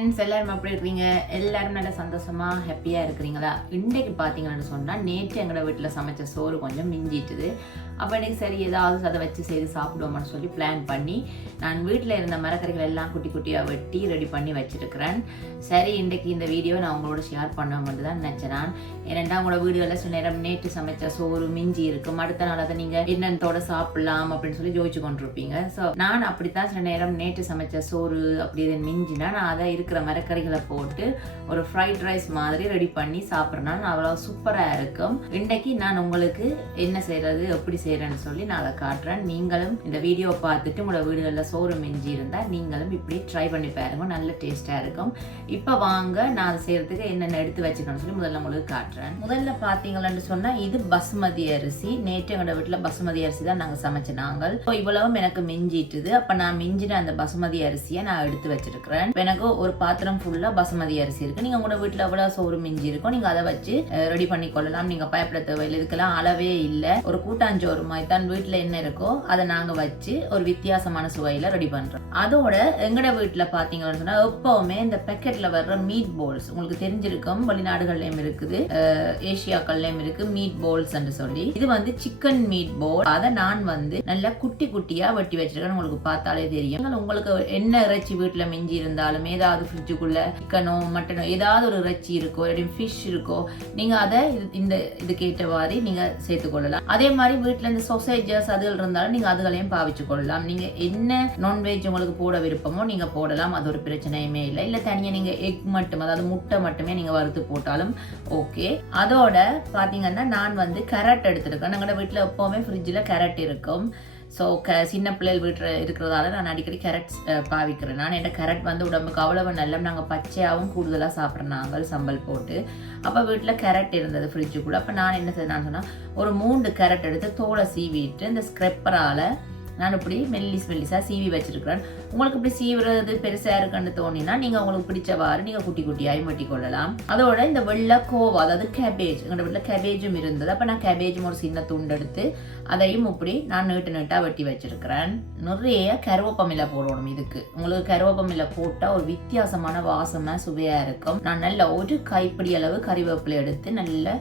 Friends, எல்லாரும் எப்படி இருக்கீங்க? எல்லாரும் நல்ல சந்தோஷமா ஹாப்பியாக இருக்கிறீங்களா? இன்றைக்கு பார்த்தீங்கன்னு சொன்னால் நேற்று எங்களோட வீட்டில் சமைச்ச சோறு கொஞ்சம் மிஞ்சிட்டுது. அப்போ இன்றைக்கி சரி ஏதாவது அதை வச்சு செய்து சாப்பிடுவோம்னு சொல்லி பிளான் பண்ணி நான் வீட்டில் இருந்த மரக்கறிகள் எல்லாம் குட்டி குட்டியாக வெட்டி ரெடி பண்ணி வச்சுருக்கிறேன். சரி, இன்றைக்கு இந்த வீடியோ நான் உங்களோட ஷேர் பண்ணுவேன் தான் நினச்சேன். நான் ஏன்னா உங்களோட வீடுகளில் சில நேரம் நேற்று சமைச்ச சோறு மிஞ்சி இருக்கும், அடுத்த நாள் அதை நீங்கள் என்னத்தோட சாப்பிடலாம் அப்படின்னு சொல்லி யோசிச்சு கொண்டிருப்பீங்க. ஸோ நான் அப்படித்தான் சில நேரம் நேற்று சமைச்ச சோறு அப்படி இது மிஞ்சினா நான் அதை இருக்கிற மரக்கறிகளை போட்டு ஒரு ஃப்ரைட் ரைஸ் மாதிரி ரெடி பண்ணி சாப்பிட்றேன்னா அவ்வளோ சூப்பராக இருக்கும். இன்றைக்கு நான் உங்களுக்கு என்ன செய்கிறது எப்படி செய்கிறேன்னு சொல்லி நான் அதை காட்டுறேன். நீங்களும் இந்த வீடியோ பார்த்துட்டு உங்களோட வீடுகளில் சோறு மிஞ்சி இருந்தால் நீங்களும் இப்படி ட்ரை பண்ணி பாருங்க, நல்ல டேஸ்ட்டாக இருக்கும். இப்போ வாங்க நான் அதை செய்கிறதுக்கு என்னென்ன எடுத்து வச்சுக்கணும்னு சொல்லி முதல்ல உங்களுக்கு காட்டுறேன். முதல்ல பார்த்தீங்கன்னு சொன்னால் இது பசுமதி அரிசி. நேற்று எங்களோட வீட்டில் பசுமதி அரிசி தான் நாங்கள் சமைச்ச நாங்கள். இப்போ இவ்வளவும் எனக்கு மிஞ்சிட்டுது. அப்போ நான் மிஞ்சின அந்த பசுமதி அரிசியை நான் எடுத்து வச்சிருக்கிறேன். எனக்கு ஒரு பாத்திரம் ஃபுல்லாக பசுமதி அரிசி இருக்குது. நீங்கள் உங்களோட வீட்டில் எவ்வளோ சோறு மிஞ்சி இருக்கும் நீங்கள் அதை வச்சு ரெடி பண்ணி கொள்ளலாம். நீங்கள் பயப்பட தேவையில்லை, இதுக்கெல்லாம் அளவே இல்லை. ஒரு கூட்டாஞ்சோறு மாதிரி தான் வீட்டில் என்ன இருக்கோ அதை நாங்கள் வச்சு ஒரு வித்தியாசமான சுவையில் ரெடி பண்ணுறோம். அதோட எங்களோட வீட்டில் பார்த்தீங்கன்னு சொன்னால் எப்போவுமே இந்த பேக்கெட்டில் வர்ற மீட் போல்ஸ் உங்களுக்கு தெரிஞ்சிருக்கும், வெளிநாடுகள்லையும் இருக்குது, ஏசியாக்கள்லையும் இருக்கு மீட் போல்ஸ் என்று சொல்லி. இது வந்து சிக்கன் மீட் போல். அதை நான் வந்து நல்லா குட்டி குட்டியாக வெட்டி வச்சிருக்கேன். உங்களுக்கு பார்த்தாலே தெரியும். உங்களுக்கு என்ன இறைச்சி வீட்டில் மிஞ்சி இருந்தாலும் ஏதாவது ஃப்ரிட்ஜுக்குள்ள சிக்கனோ மட்டனோ ஏதாவது ஒரு இறைச்சி இருக்கோ இல்லாட்டி ஃபிஷ் இருக்கோ நீங்கள் அதை இதுக்கு ஏற்ற மாதிரி நீங்கள் சேர்த்துக்கொள்ளலாம். அதே மாதிரி வீட்டில் இந்த சொசேஜஸ் அதுகள் இருந்தாலும் நீங்கள் அதுகளையும் பாவிச்சு கொள்ளலாம். நீங்கள் என்ன நான்வெஜ் உங்களுக்கு போட விருப்பமோ நீங்கள் போடலாம், அது ஒரு பிரச்சனையுமே இல்லை. இல்லை தனியாக நீங்கள் எக் மட்டும் அதாவது முட்டை மட்டுமே நீங்கள் வறுத்து போட்டாலும் ஓகே. அதோட பார்த்தீங்கன்னா நான் வந்து கேரட் எடுத்துருக்கேன். எங்களோட வீட்டில் எப்போவுமே ஃப்ரிட்ஜில் கேரட் இருக்கும். ஸோ சின்ன பிள்ளைகள் வீட்டில் இருக்கிறதால நான் அடிக்கடி கேரட் பாவிக்கிறேன். நான் என்கிட்ட கேரட் வந்து உடம்புக்கு அவ்வளவு நல்ல, நாங்கள் பச்சையாகவும் கூடுதலாக சாப்பிட்றோம் நாங்கள் சம்பல் போட்டு. அப்போ வீட்டில் கேரட் இருந்தது ஃப்ரிட்ஜுக்குள்ளே. அப்போ நான் என்ன செய்தேன் சொன்னால் ஒரு 3 கேரட் எடுத்து தோலை சீவிட்டு இந்த ஸ்க்ரெப்பரால் நான் இப்படி மெல்லிஸாக சீவி வச்சிருக்கிறேன். உங்களுக்கு இப்படி சீவுறது பெருசாக இருக்குன்னு தோணினா நீங்கள் உங்களுக்கு பிடிச்சவாறு நீங்கள் குட்டி குட்டியாகி வெட்டி கொள்ளலாம். அதோட இந்த வெள்ளை கோவா அதாவது கேபேஜ், எங்களோட வீட்டில் கேபேஜும் இருந்தது. அப்போ நான் கேபேஜும் ஒரு சின்ன துண்டு எடுத்து அதையும் இப்படி நான் நீட்டாக வெட்டி வச்சிருக்கிறேன். நிறைய கருவேப்பமில்லை போடணும். இதுக்கு உங்களுக்கு கருவேப்பமில்லை போட்டால் ஒரு வித்தியாசமான வாசமாக சுவையாக இருக்கும். நான் நல்ல ஒரு கைப்பிடி அளவு கறிவேப்பிலை எடுத்து நல்ல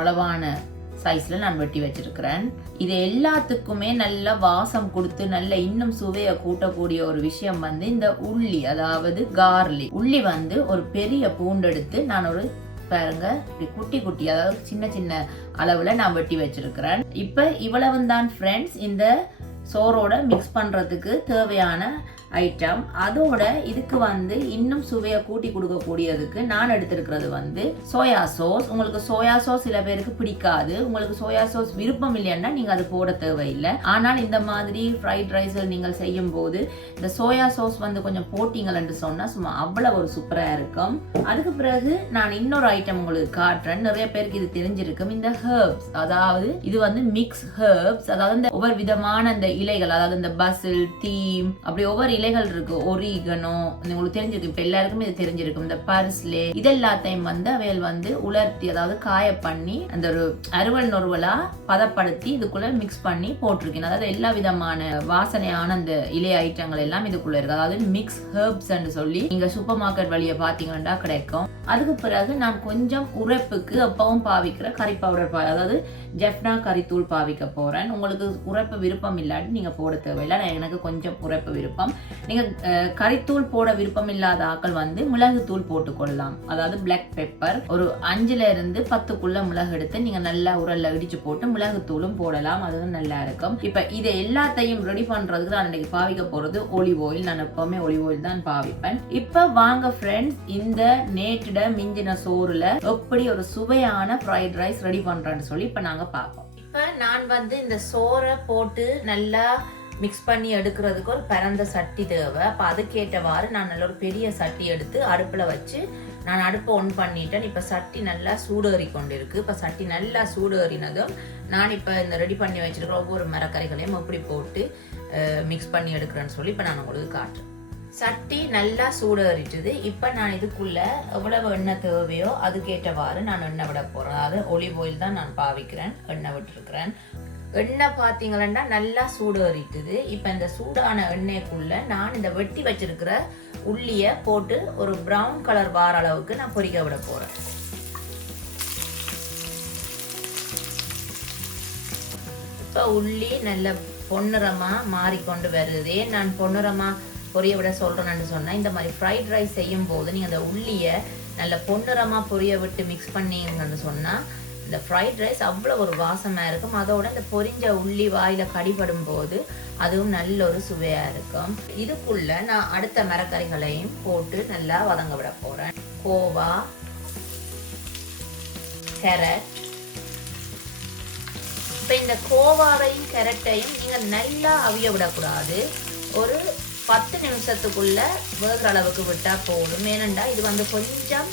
அளவான சைஸ்ல நான் வெட்டி வச்சிருக்கிறேன். இது எல்லாத்துக்குமே நல்ல வாசம் கொடுத்து நல்ல இன்னும் சுவையை கூட்டக்கூடிய ஒரு விஷயம் வந்து இந்த உள்ளி, அதாவது கார்லிக். உள்ளி வந்து ஒரு பெரிய பூண்டு எடுத்து நான் ஒரு பாருங்க இப்படி குட்டி குட்டி அதாவது சின்ன சின்ன அளவுல நான் வெட்டி வச்சிருக்கிறேன். இப்ப இவ்வளவு தான் ஃப்ரெண்ட்ஸ் இந்த சோறோட மிக்ஸ் பண்றதுக்கு தேவையான ஐட்டம். அதோட இதுக்கு வந்து இன்னும் சுவையை கூட்டி கொடுக்கக்கூடியதுக்கு நான் எடுத்திருக்கிறது வந்து சோயா சோஸ். உங்களுக்கு சோயா சோஸ் சில பேருக்கு பிடிக்காது, உங்களுக்கு சோயா சோஸ் விருப்பம் இல்லைன்னா நீங்க அது போட தேவையில்லை. ஆனால் இந்த மாதிரி ஃப்ரைட் ரைஸில் நீங்கள் செய்யும் போது இந்த சோயா சோஸ் வந்து கொஞ்சம் போட்டீங்கன்னு சொன்னா சும்மா அவ்வளவு ஒரு சூப்பரா இருக்கும். அதுக்கு பிறகு நான் இன்னொரு ஐட்டம் உங்களுக்கு காட்டுறேன். நிறைய பேருக்கு இது தெரிஞ்சிருக்கும், இந்த ஹெர்ப்ஸ். அதாவது இது வந்து மிக்ஸ் ஹெர்ப்ஸ், அதாவது இந்த ஒவ்வொரு விதமான இந்த இலைகள், அதாவது இந்த பசில், தீம், அப்படி ஒவ்வொரு இலைகள் இருக்கு. ஒரிகனோ உங்களுக்கு தெரிஞ்சிருக்கும், இப்ப எல்லாருக்குமே இது தெரிஞ்சிருக்கும். இந்த பர்ஸ்லே இதெல்லாத்தையும் வந்து அவைகள் வந்து உலர்த்தி அதாவது காய பண்ணி அந்த ஒரு அறுவல் நொறுவலா பதப்படுத்தி இதுக்குள்ள மிக்ஸ் பண்ணி போட்டிருக்கேன். அதாவது எல்லா விதமான வாசனையான அந்த இலை ஐட்டங்கள் எல்லாம் இதுக்குள்ள இருக்கு. அதாவது மிக்ஸ் ஹெர்ப்ஸ் சொல்லி நீங்க சூப்பர் மார்க்கெட் வழியை பாத்தீங்கன்னா கிடைக்கும். அதுக்கு பிறகு நான் கொஞ்சம் உரைப்புக்கு எப்பவும் பாவிக்கிற கறி பவுடர் அதாவது ஜெஃப்னா கறித்தூள் பாவிக்க போறேன். உங்களுக்கு உரைப்பு விருப்பம் இல்லாட்டி நீங்க போட தேவையில்லை, எனக்கு கொஞ்சம் உரைப்பு விருப்பம். நீங்க கறித்தூள் போட விருப்பம் இல்லாத ஆக்கள் வந்து மிளகு தூள் போட்டுக்கொள்ளலாம். அதாவது பிளாக் பெப்பர் ஒரு 5ல இருந்து 10க்குள்ள மிளகு எடுத்து நீங்க நல்லா உரல்ல இடிச்சு போட்டு மிளகு தூளும் போடலாம், அதுவும் நல்லா இருக்கும். இப்ப இதை எல்லாத்தையும் ரெடி பண்றதுக்கு நான் இன்னைக்கு பாவிக்க போறது ஒலிவ் ஆயில். நான் எப்பவுமே ஒலிவ் ஆயில் தான் பாவிப்பேன். இப்ப வாங்க ஃப்ரெண்ட்ஸ், இந்த நேற்றிட மிஞ்சின சோறுல எப்படி ஒரு சுவையான ஃப்ரைட் ரைஸ் ரெடி பண்றேன்னு சொல்லி இப்ப நாங்க பார்ப்போம். இப்ப நான் வந்து இந்த சோறை போட்டு நல்லா மிக்ஸ் பண்ணி எடுக்கிறதுக்கு ஒரு பரந்த சட்டி தேவை. அப்போ அதுக்கேற்றவாறு நான் நல்ல ஒரு பெரிய சட்டி எடுத்து அடுப்பில் வச்சு நான் அடுப்பை ஒன் பண்ணிட்டேன். இப்போ சட்டி நல்லா சூடேறி கொண்டு இருக்கு. இப்போ சட்டி நல்லா சூடேறினதும் நான் இப்போ இந்த ரெடி பண்ணி வச்சிருக்கிற ஒவ்வொரு மரக்கறிகளையும் எப்படி போட்டு மிக்ஸ் பண்ணி எடுக்கிறேன்னு சொல்லி இப்போ நான் உங்களுக்கு காட்டுறேன். சட்டி நல்லா சூடேறிட்டுது. இப்போ நான் இதுக்குள்ள எவ்வளவு எண்ணெய் தேவையோ அதுக்கேற்றவாறு நான் எண்ணெய் விட போகிறேன். அதாவது ஒலிவ் ஆயில் தான் நான் பாவிக்கிறேன், எண்ணெய் விட்டுருக்கிறேன். எண்ணெய் பார்த்தீங்கன்னா நல்லா சூடேறிட்டுது. இப்போ இந்த சூடான எண்ணெய்க்குள்ள நான் இந்த வெட்டி வச்சிருக்கிற உள்ளியை போட்டு ஒரு ப்ரௌன் கலர் வார அளவுக்கு நான் பொரிக்க விட போறேன். இப்போ உள்ளி நல்ல பொன்னிறமா மாறிக்கொண்டு வருது. நான் பொன்னிறமா பொரிய விட சொல்றேன்னு சொன்னா, இந்த மாதிரி ஃப்ரைட் ரைஸ் செய்யும் போது நீங்க அந்த உள்ளியை நல்ல பொன்னிறமா பொரிய விட்டு மிக்ஸ் பண்ணீங்கன்னு சொன்னா இந்த ஃப்ரைட் ரைஸ் அவ்வளோ ஒரு வாசமாக இருக்கும். அதோட இந்த பொரிஞ்ச உள்ளி வாயில கடிபடும் போது அதுவும் நல்ல ஒரு சுவையாக இருக்கும். இதுக்குள்ள நான் அடுத்த மரக்கறிகளையும் போட்டு நல்லா வதங்க விட போகிறேன். கோவா, கேரட். இப்போ இந்த கோவாவையும் கேரட்டையும் நீங்கள் நல்லா அவிய விடக்கூடாது. ஒரு 10 நிமிஷத்துக்குள்ள வேகிற அளவுக்கு விட்டால் போதும். ஏனெண்டா இது கொஞ்சம்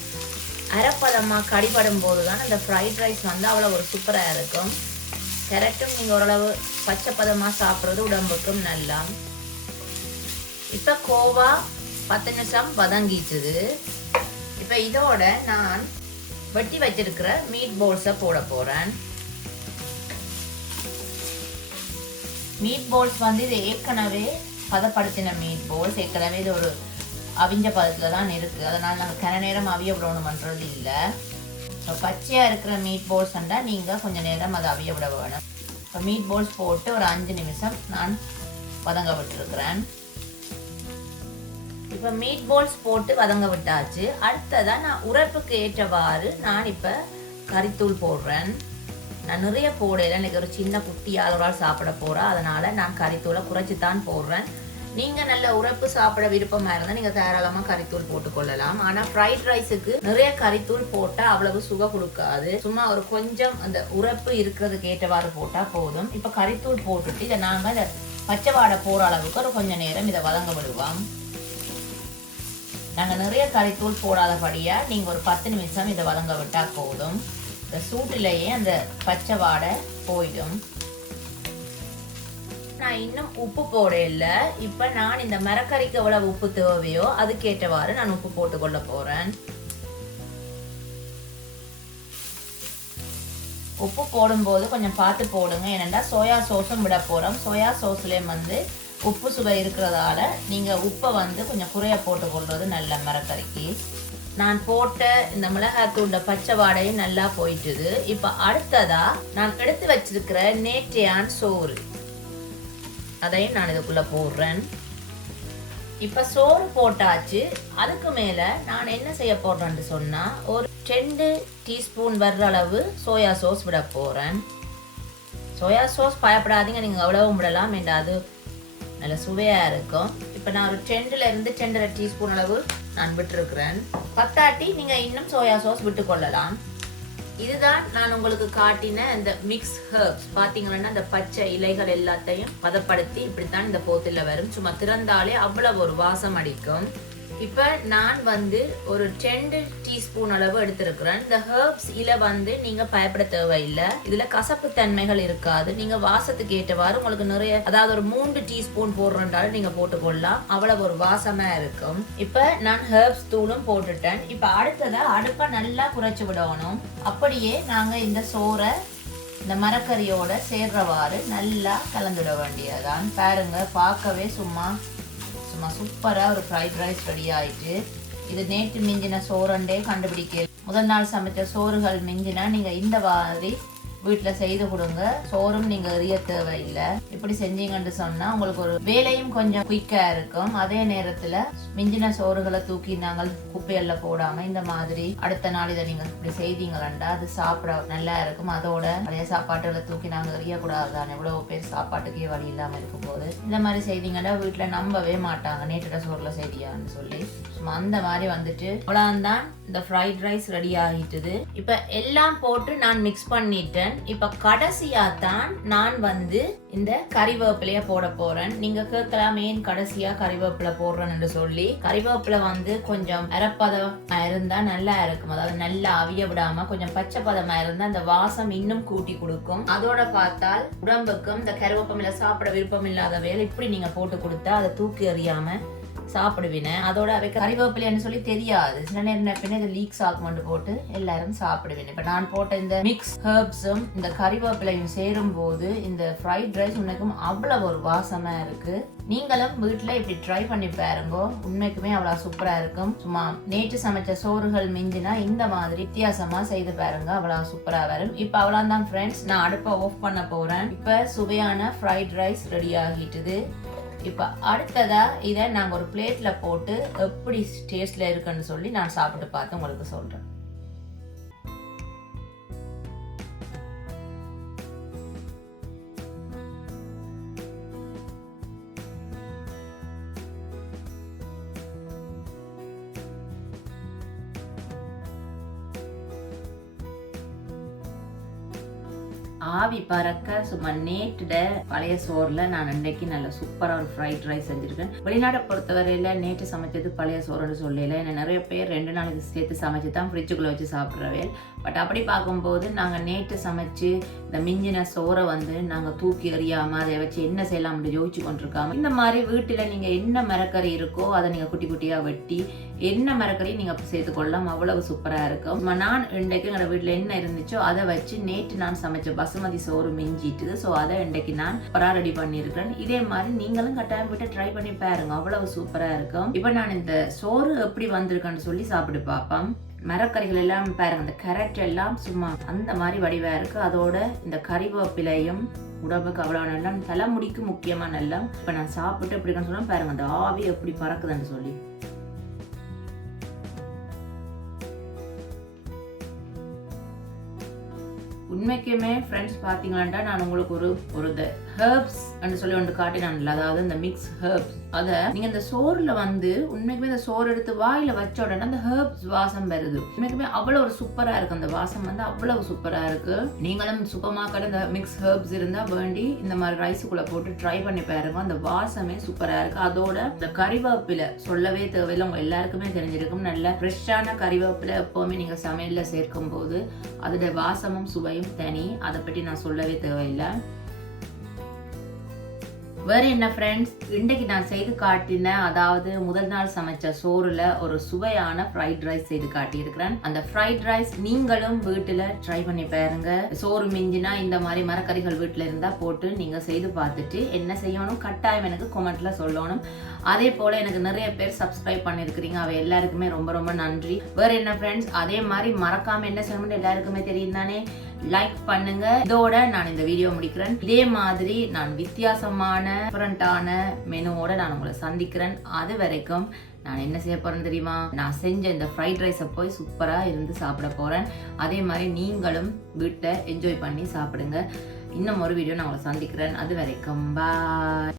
அரைப்பதமாக கடிபடும் போது தான் இந்த ஃப்ரைட் ரைஸ் அவ்வளோ ஒரு சூப்பராக இருக்கும். கேரட்டும் நீங்கள் ஓரளவு பச்சைப்பதமாக சாப்பிட்றது உடம்புக்கும் நல்லா. இப்போ கோவா 10 நிமிஷம் வதங்கிட்டுது. இப்போ இதோட நான் வெட்டி வச்சிருக்கிற மீட் பால்ஸை போட போகிறேன். மீட் பால்ஸ் இது ஏற்கனவே பதப்படுத்தின மீட் பால்ஸ். ஏற்கனவே இது ஒரு அவிஞ்ச பதத்தில் தான் இருக்குது. அதனால் நாங்கள் கன நேரம் அவிய விடணும் பண்ணுறது இல்லை. இப்போ பச்சையாக இருக்கிற மீட் பால்ஸ்ண்டா நீங்கள் கொஞ்சம் நேரம் அதை அவிய விட வேணும். இப்போ மீட் பால்ஸ் போட்டு ஒரு 5 நிமிஷம் நான் வதங்க விட்டுருக்குறேன். இப்போ மீட் பால்ஸ் போட்டு வதங்க விட்டாச்சு. அடுத்ததான் நான் உரைப்புக்கு ஏற்றவாறு நான் இப்போ கறித்தூள் போடுறேன். நான் நிறைய போடல, எனக்கு ஒரு சின்ன குட்டியால் ஒரு ஆள் சாப்பிட போகிறேன். அதனால் நான் கறித்தூளை குறைச்சி தான் போடுறேன். நீங்கள் நல்ல உரைப்பு சாப்பிட விருப்பமாக இருந்தால் நீங்கள் தாராளமாக கறித்தூள் போட்டுக்கொள்ளலாம். ஆனால் ஃப்ரைட் ரைஸுக்கு நிறைய கறித்தூள் போட்டால் அவ்வளவு சுவை கொடுக்காது. சும்மா ஒரு கொஞ்சம் அந்த உரைப்பு இருக்கிறதுக்கு ஏற்றவாறு போட்டால் போதும். இப்போ கறித்தூள் போட்டுட்டு இதை நாங்கள் இந்த பச்சை வாடை போகிற அளவுக்கு ஒரு கொஞ்சம் நேரம் இதை வதங்க விடுவோம். நாங்கள் நிறைய கறித்தூள் போடாதபடியாக நீங்கள் ஒரு 10 நிமிஷம் இதை வதங்க விட்டால் போதும். இந்த சூட்டிலேயே அந்த பச்சை வாடை போயிடும். நான் இன்னும் உப்பு போட இல்லை. இப்போ நான் இந்த மரக்கறிக்கு எவ்வளவு உப்பு தேவையோ அதுக்கேற்றவாறு நான் உப்பு போட்டுக்கொள்ள போறேன். உப்பு போடும்போது கொஞ்சம் பார்த்து போடுங்க. ஏனென்றா சோயா சோஸும் விட போறோம். சோயா சோஸ்லேயும் உப்பு சுவை இருக்கிறதால நீங்க உப்பை கொஞ்சம் குறைய போட்டுக்கொள்றது நல்ல மரக்கறிக்கு. நான் போட்ட இந்த மிளகாத்தூண்ட பச்சை வாடையும் நல்லா போயிட்டுது. இப்போ அடுத்ததா நான் எடுத்து வச்சிருக்கிற நேற்றையான் சோறு அதையும் நான் இதுக்குள்ள போடுறேன். இப்ப சோறு போட்டாச்சு. அதுக்கு மேல நான் என்ன செய்ய போறேன்னு சொன்னா ஒரு 2 டீஸ்பூன் வர்ற அளவு சோயா சாஸ் விட போறேன். சோயா சாஸ் பயப்படாதீங்க, நீங்க அவ்வளவும் விடலாம், அது நல்ல சுவையா இருக்கும். இப்ப நான் ஒரு 2 டீஸ்பூன் அளவு நான் விட்டுருக்கிறேன். பத்தாட்டி நீங்க இன்னும் சோயா சாஸ் விட்டு கொள்ளலாம். இதுதான் நான் உங்களுக்கு காட்டின இந்த மிக்ஸ் ஹெர்ப்ஸ். பாத்தீங்கன்னா இந்த பச்சை இலைகள் எல்லாத்தையும் பதப்படுத்தி இப்படித்தான் இந்த போத்துல வரும். சும்மா திறந்தாலே அவ்வளவு ஒரு வாசம் அடிக்கும். இப்ப நான் ஒரு 2 டீஸ்பூன் அளவு எடுத்திருக்கிறேன். இந்த ஹெர்ப்ஸ் இல நீங்க பயப்பட தேவையில்லை. இதுல கசப்பு தன்மைகள் இருக்காது. நீங்க வாசத்துக்கு ஏற்றவாறு உங்களுக்கு நிறைய, அதாவது ஒரு 3 டீஸ்பூன் போடுறதாலும் நீங்க போட்டுக்கொள்ளலாம். அவ்வளவு ஒரு வாசமா இருக்கும். இப்ப நான் ஹெர்ப்ஸ் தூளும் போட்டுட்டேன். இப்ப அடுத்ததா அடுப்பை நல்லா குறைச்சு விடணும். அப்படியே நாங்க இந்த சோறை இந்த மரக்கறியோட சேர்றவாறு நல்லா கலந்துட வேண்டியதான். பாருங்க, பார்க்கவே சும்மா சூப்பராக ஒரு ஃப்ரைட் ரைஸ் ரெடி ஆயிட்டு. இது நேற்று மிஞ்சின சோறுண்டே கண்டுபிடிக்க. முதல் நாள் சமைச்ச சோறுகள் மிஞ்சினா நீங்கள் இந்த மாதிரி வீட்டில் செய்து கொடுங்க. சோறும் நீங்கள் எறிய தேவையில்லை. இப்படி செஞ்சீங்கன்னு சொன்னால் உங்களுக்கு ஒரு வேலையும் கொஞ்சம் குயிக்காக இருக்கும். அதே நேரத்தில் மிஞ்சின சோறுகளை தூக்கி நாங்கள் குப்பையெல்லாம் போடாமல் இந்த மாதிரி அடுத்த நாள் இதை நீங்கள் இப்படி செய்தீங்களா அது சாப்பிட நல்லா இருக்கும். அதோட பழைய சாப்பாட்டுகளை தூக்கி நாங்கள் எறியக்கூடாது. எவ்வளோ பேர் சாப்பாட்டுக்கே வழி இல்லாமல் இருக்கும்போது இந்த மாதிரி செய்தீங்கன்னா வீட்டில் நம்பவே மாட்டாங்க, நேற்று சோறில் செய்தியான்னு சொல்லி. அந்த மாதிரி அவ்வளவுதான் இந்த ஃப்ரைட் ரைஸ் ரெடி ஆகிட்டுது. இப்ப எல்லாம் போட்டு நான் மிக்ஸ் பண்ணிட்டேன். இப்ப கடைசியா தான் நான் இந்த கறிவேப்பிலைய போட போறேன். நீங்க கேட்கலாம் ஏன் கடைசியா கறிவேப்பிலை போடுறேன்னு சொல்லி. கறிவேப்பிலை கொஞ்சம் அரைப்பதமா இருந்தா நல்லா இருக்கும். அதாவது நல்லா அவிய விடாம கொஞ்சம் பச்சை பதமா இருந்தா அந்த வாசம் இன்னும் கூட்டி கொடுக்கும். அதோட பார்த்தால் உடம்புக்கும் இந்த கறிவேப்பிலை சாப்பிட விருப்பம் இல்லாத வேலை இப்படி நீங்க போட்டு கொடுத்தா அதை தூக்கி எறியாம சாப்பிடுவேன். அதோட அவைக்கு கறிவேப்பிலைன்னு சொல்லி தெரியாது. சில நேரம் பின்ன இது லீக்ஸ் ஆகுமென்று போட்டு எல்லாரும் சாப்பிடுவேன். இப்ப நான் போட்ட இந்த மிக்ஸ் ஹெர்ப்ஸும் இந்த கறிவேப்பிலையும் சேரும் போது இந்த ஃப்ரைட் ரைஸ் உனக்கும் அவ்வளவு ஒரு வாசமா இருக்கு. நீங்களும் வீட்டுல இப்படி ட்ரை பண்ணி பாருங்க. உண்மைக்குமே அவ்வளவு சூப்பரா இருக்கும். சும்மா நேற்று சமைச்ச சோறுகள் மிஞ்சினா இந்த மாதிரி வித்தியாசமா செய்து பாருங்க, அவ்வளவு சூப்பரா வரும். இப்ப அவ்வளவுதான் ஃப்ரெண்ட்ஸ், நான் அடுப்பை ஆஃப் பண்ண போறேன். இப்ப சுவையான ஃப்ரைட் ரைஸ் ரெடி ஆகிட்டுது. இப்ப அடுத்ததா இதை நாங்க ஒரு பிளேட்ல போட்டு எப்படி டேஸ்ட்ல இருக்குன்னு சொல்லி நான் சாப்பிட்டு பார்த்து உங்களுக்கு சொல்றேன். ஆவி பறக்க சும்மா நேற்றுட பழைய சோறுல நான் அன்றைக்கு நல்ல சூப்பரா ஒரு ஃப்ரைட் ரைஸ் செஞ்சிருக்கேன். வெளிநாட்டை பொறுத்தவரையில நேற்று சமைச்சது பழைய சோறுன்னு சொல்லல. என்ன நிறைய பேர் 2 நாளைக்கு சேர்த்து சமைச்சு தான் ஃப்ரிட்ஜுக்குள்ள வச்சு சாப்பிட்றவே. பட் அப்படி பார்க்கும்போது நாங்கள் நேற்று சமைச்சு இந்த மிஞ்சின சோறை நாங்கள் தூக்கி எறியாம அதை வச்சு என்ன செய்யலாம்னு யோசிச்சு கொண்டிருக்காம, இந்த மாதிரி வீட்டில் நீங்கள் என்ன மரக்கறி இருக்கோ அதை நீங்கள் குட்டி குட்டியாக வெட்டி என்ன மரக்கறி நீங்கள் சேர்த்துக்கொள்ளலாம், அவ்வளவு சூப்பராக இருக்கும். நான் இன்றைக்கு எங்களோட வீட்டில் என்ன இருந்துச்சோ அதை வச்சு நேற்று நான் சமைச்ச பசுமதி சோறு மிஞ்சிட்டுது. ஸோ அதை இன்றைக்கு நான் ரெடி பண்ணியிருக்கிறேன். இதே மாதிரி நீங்களும் கட்டாயம் விட்டு ட்ரை பண்ணி பாருங்க, அவ்வளவு சூப்பராக இருக்கும். இப்போ நான் இந்த சோறு எப்படி வந்திருக்கேன்னு சொல்லி சாப்பிட்டு பார்ப்பேன். மரக்கறிகள் எல்லாம் பாருங்க, இந்த கேரட் எல்லாம் சும்மா அந்த மாதிரி வடிவா இருக்கு. அதோட இந்த கறிவேப்பிலையும் உடம்புக்கு அவ்வளவு நல்லா, தலைமுடிக்கு முக்கியமா நல்லா. இப்ப நான் சாப்பிட்டு எப்படி சொன்னா பாருங்க, அந்த ஆவி எப்படி பறக்குதுன்னு சொல்லி. உண்மைக்குமே ஃப்ரெண்ட்ஸ் பார்த்தீங்களாண்டா நான் உங்களுக்கு ஒரு ஹெர்ப்ஸ் சொல்லி ஒன்று காட்டினான்ல, அதாவது இந்த மிக்ஸ் ஹெர்ப்ஸ், அதை நீங்க இந்த சோறுல உண்மைக்குமே இந்த சோறு எடுத்து வாயில வச்ச உடனே அந்த ஹெர்ப்ஸ் வாசம் வருது. உண்மைக்குமே அவ்வளவு ஒரு சூப்பரா இருக்கு. அந்த வாசம் அவ்வளவு சூப்பரா இருக்கு. நீங்களும் சூப்பர் மார்க்கெட் இந்த மிக்ஸ் ஹெர்ப்ஸ் இருந்தா வேண்டி இந்த மாதிரி ரைஸுக்குள்ள போட்டு ட்ரை பண்ணி பாருங்க. அந்த வாசமே சூப்பரா இருக்கு. அதோட இந்த கறிவேப்பிலை சொல்லவே தேவையில்லை, உங்க எல்லாருக்குமே தெரிஞ்சிருக்கும். நல்ல ஃப்ரெஷ்ஷான கறிவேப்பிலை எப்பவுமே நீங்க சமையல்ல சேர்க்கும் போது அதோட வாசமும் சுவையும் தனி. அதை பற்றி நான் சொல்லவே தேவையில்லை. வேற என்ன ஃப்ரெண்ட்ஸ், இன்றைக்கு நான் செய்து காட்டினேன், அதாவது முதல் நாள் சமைச்ச சோறுல ஒரு சுவையான ஃப்ரைட் ரைஸ் செய்து காட்டியிருக்கிறேன். அந்த ஃப்ரைட் ரைஸ் நீங்களும் வீட்டுல ட்ரை பண்ணி பாருங்க. சோறு மிஞ்சினா இந்த மாதிரி மரக்கறிகள் வீட்டுல இருந்தா போட்டு நீங்க செய்து பார்த்துட்டு என்ன செய்யணும் கட்டாயம் எனக்கு கமெண்ட்ல சொல்லணும். அதே போல எனக்கு நிறைய பேர் சப்ஸ்கிரைப் பண்ணிருக்கிறீங்க, அவ எல்லாருக்குமே ரொம்ப ரொம்ப நன்றி. வேற என்ன ஃப்ரெண்ட்ஸ், அதே மாதிரி மறக்காம என்ன செய்யணும்னு எல்லாருக்குமே தெரியும் தானே, லைக் பண்ணுங்க. இதோட நான் இந்த வீடியோ முடிக்கிறேன். இதே மாதிரி நான் வித்தியாசமான டிஃபரண்டான மெனுவோட நான் உங்களை சந்திக்கிறேன். அது வரைக்கும் நான் என்ன செய்ய போறேன்னு தெரியுமா, நான் செஞ்ச இந்த ஃப்ரைட் ரைஸை போய் சூப்பரா இருந்து சாப்பிட போறேன். அதே மாதிரி நீங்களும் வீட்டை என்ஜாய் பண்ணி சாப்பிடுங்க. இன்னும் ஒரு வீடியோ நான் உங்களை சந்திக்கிறேன். அது வரைக்கும் பாய்.